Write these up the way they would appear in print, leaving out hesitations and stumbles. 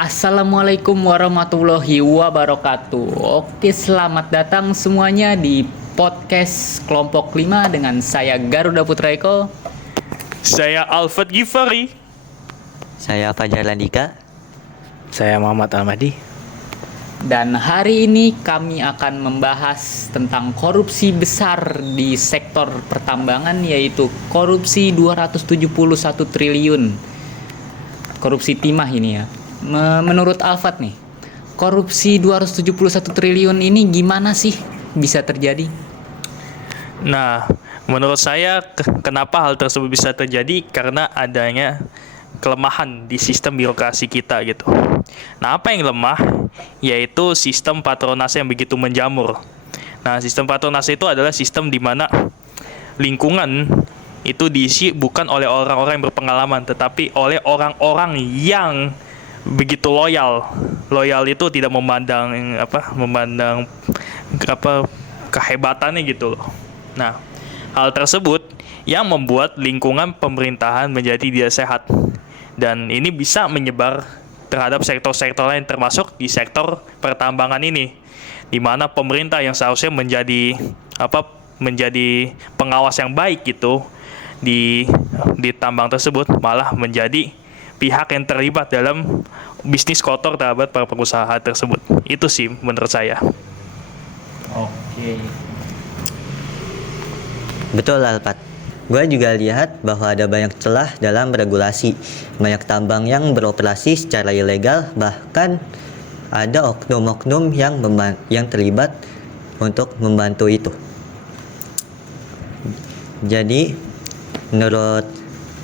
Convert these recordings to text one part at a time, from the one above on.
Assalamualaikum warahmatullahi wabarakatuh. Oke, selamat datang semuanya di podcast kelompok 5 dengan saya Garuda Putra Eko. Saya Alfred Givari. Saya Fajar Landika. Saya Muhammad Almadi. Dan hari ini kami akan membahas tentang korupsi besar di sektor pertambangan, yaitu korupsi 271 triliun. Korupsi timah ini ya. Menurut Alfat nih, korupsi 271 triliun ini gimana sih bisa terjadi? Nah, menurut saya kenapa hal tersebut bisa terjadi karena adanya kelemahan di sistem birokrasi kita gitu. Nah, apa yang lemah? Yaitu sistem patronase yang begitu menjamur. Nah, sistem patronase itu adalah sistem di mana lingkungan itu diisi bukan oleh orang-orang yang berpengalaman, tetapi oleh orang-orang yang begitu loyal. Loyal itu tidak memandang kehebatannya gitu loh. Nah, hal tersebut yang membuat lingkungan pemerintahan menjadi tidak sehat. Dan ini bisa menyebar terhadap sektor-sektor lain termasuk di sektor pertambangan ini, di mana pemerintah yang seharusnya menjadi pengawas yang baik gitu di tambang tersebut malah menjadi pihak yang terlibat dalam bisnis kotor terhadap para pengusaha tersebut. Itu sih menurut saya. Oke. Betul, Alpat. Gue juga lihat bahwa ada banyak celah dalam regulasi. Banyak tambang yang beroperasi secara ilegal, bahkan ada oknum-oknum yang terlibat untuk membantu itu. Jadi, menurut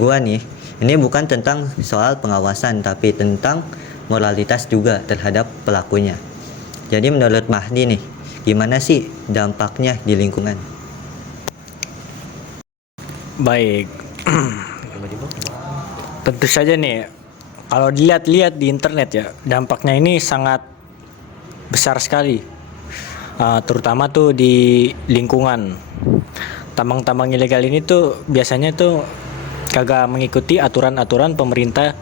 gue nih, ini bukan tentang soal pengawasan, tapi tentang moralitas juga terhadap pelakunya. Jadi menurut Mahdi nih, gimana sih dampaknya di lingkungan? Baik. Tentu saja nih, kalau dilihat-lihat di internet ya, dampaknya ini sangat besar sekali. Terutama tuh di lingkungan. Tambang-tambang ilegal ini tuh biasanya tuh kagak mengikuti aturan-aturan pemerintah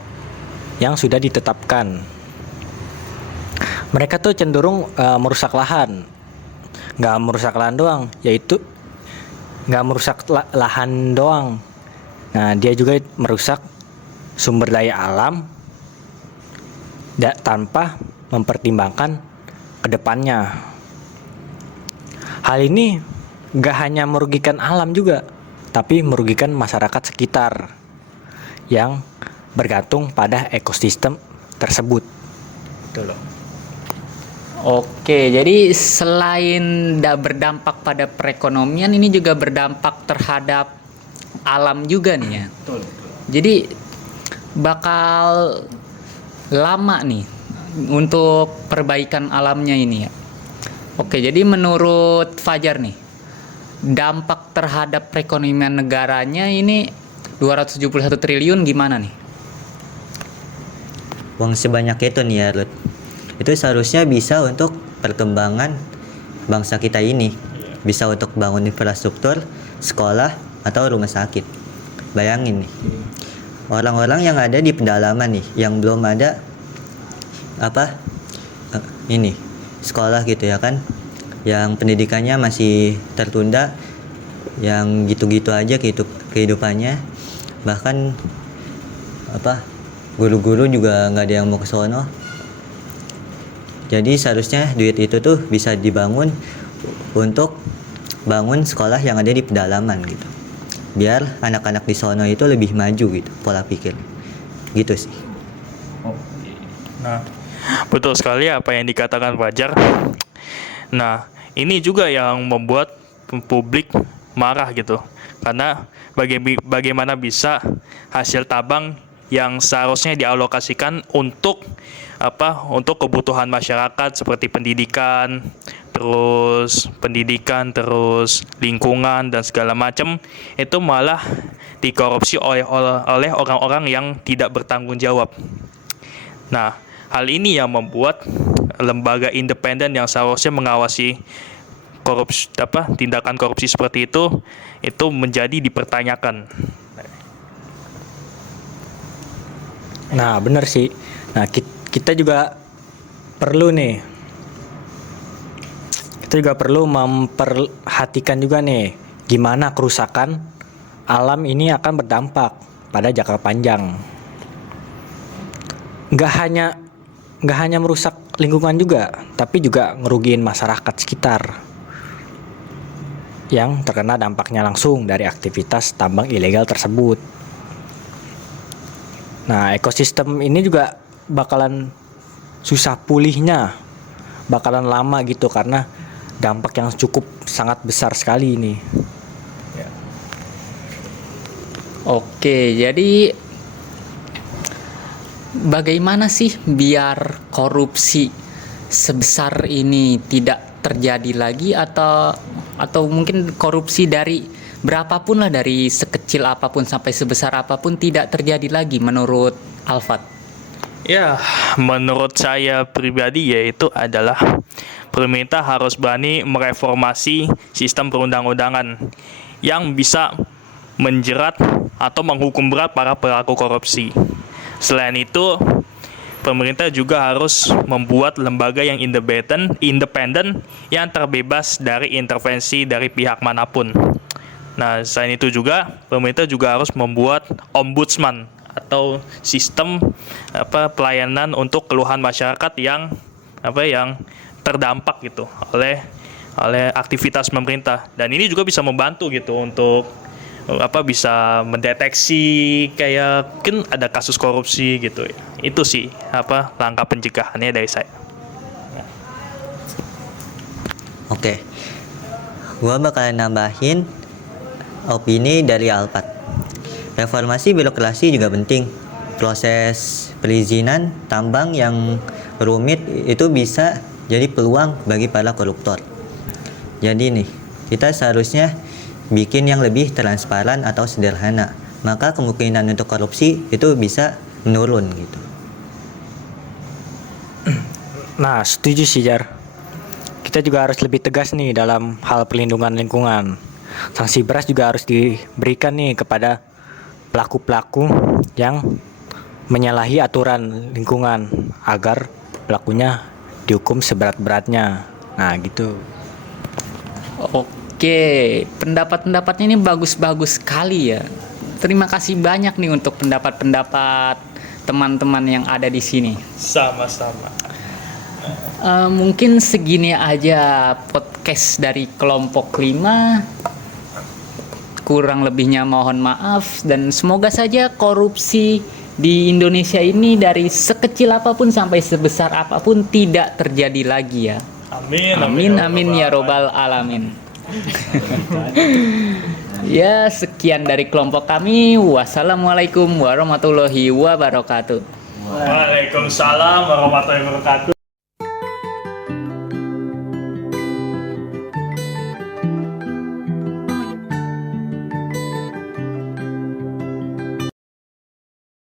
yang sudah ditetapkan. Mereka tuh cenderung merusak lahan. Nggak merusak lahan doang, yaitu nggak merusak lahan doang. Nah, dia juga merusak sumber daya alam tanpa mempertimbangkan kedepannya. Hal ini nggak hanya merugikan alam juga, tapi merugikan masyarakat sekitar yang bergantung pada ekosistem tersebut. Itu loh. Oke, jadi selain berdampak pada perekonomian, ini juga berdampak terhadap alam juga nih ya. Betul. Jadi bakal lama nih untuk perbaikan alamnya ini ya. Oke, jadi menurut Fajar nih, dampak terhadap perekonomian negaranya ini 271 triliun gimana nih? Uang sebanyak itu nih ya, Lut. Itu seharusnya bisa untuk perkembangan bangsa kita ini. Bisa untuk bangun infrastruktur, sekolah, atau rumah sakit. Bayangin nih, orang-orang yang ada di pedalaman nih, yang belum ada sekolah gitu ya kan, yang pendidikannya masih tertunda, yang gitu-gitu aja kehidupannya, bahkan guru-guru juga nggak ada yang mau ke sono. Jadi seharusnya duit itu tuh bisa dibangun untuk bangun sekolah yang ada di pedalaman gitu, biar anak-anak di sono itu lebih maju gitu pola pikir gitu sih. Nah, betul sekali apa yang dikatakan Fajar. Nah, ini juga yang membuat publik marah gitu. Karena bagaimana bisa hasil tambang yang seharusnya dialokasikan untuk kebutuhan masyarakat seperti pendidikan, terus lingkungan dan segala macam itu malah dikorupsi oleh orang-orang yang tidak bertanggung jawab. Nah, hal ini yang membuat lembaga independen yang seharusnya mengawasi tindakan korupsi seperti itu menjadi dipertanyakan. Nah, benar sih. Nah, kita juga perlu nih. Kita juga perlu memperhatikan juga nih gimana kerusakan alam ini akan berdampak pada jangka panjang. Nggak hanya merusak lingkungan juga, tapi juga ngerugiin masyarakat sekitar yang terkena dampaknya langsung dari aktivitas tambang ilegal tersebut. Nah, ekosistem ini juga bakalan susah pulihnya, bakalan lama gitu karena dampak yang cukup sangat besar sekali ini. Oke, jadi bagaimana sih biar korupsi sebesar ini tidak terjadi lagi, atau mungkin korupsi dari berapapun lah, dari sekecil apapun sampai sebesar apapun tidak terjadi lagi menurut Alfat? Ya, menurut saya pribadi yaitu adalah pemerintah harus berani mereformasi sistem perundang-undangan yang bisa menjerat atau menghukum berat para pelaku korupsi. Selain itu, pemerintah juga harus membuat lembaga yang independen yang terbebas dari intervensi dari pihak manapun. Nah, selain itu juga pemerintah juga harus membuat ombudsman atau sistem pelayanan untuk keluhan masyarakat yang terdampak gitu oleh aktivitas pemerintah. Dan ini juga bisa membantu gitu untuk bisa mendeteksi kayak mungkin ada kasus korupsi gitu. Itu sih langkah pencegahannya dari saya. Oke, gua bakalan nambahin opini dari Alpat. Reformasi birokrasi juga penting. Proses perizinan tambang yang rumit itu bisa jadi peluang bagi para koruptor. Jadi nih, kita seharusnya bikin yang lebih transparan atau sederhana, maka kemungkinan untuk korupsi itu bisa menurun gitu. Nah, setuju sih Jar. Kita juga harus lebih tegas nih dalam hal perlindungan lingkungan. Sanksi berat juga harus diberikan nih kepada pelaku-pelaku yang menyalahi aturan lingkungan agar pelakunya dihukum seberat-beratnya. Nah, gitu. Oke, pendapat-pendapatnya ini bagus-bagus sekali ya. Terima kasih banyak nih untuk pendapat-pendapat teman-teman yang ada di sini. Sama-sama. Mungkin segini aja podcast dari kelompok 5. Kurang lebihnya mohon maaf, dan semoga saja korupsi di Indonesia ini dari sekecil apapun sampai sebesar apapun tidak terjadi lagi ya. Amin ya robbal alamin. Ya, sekian dari kelompok kami. Wassalamualaikum warahmatullahi wabarakatuh. Waalaikumsalam warahmatullahi wabarakatuh.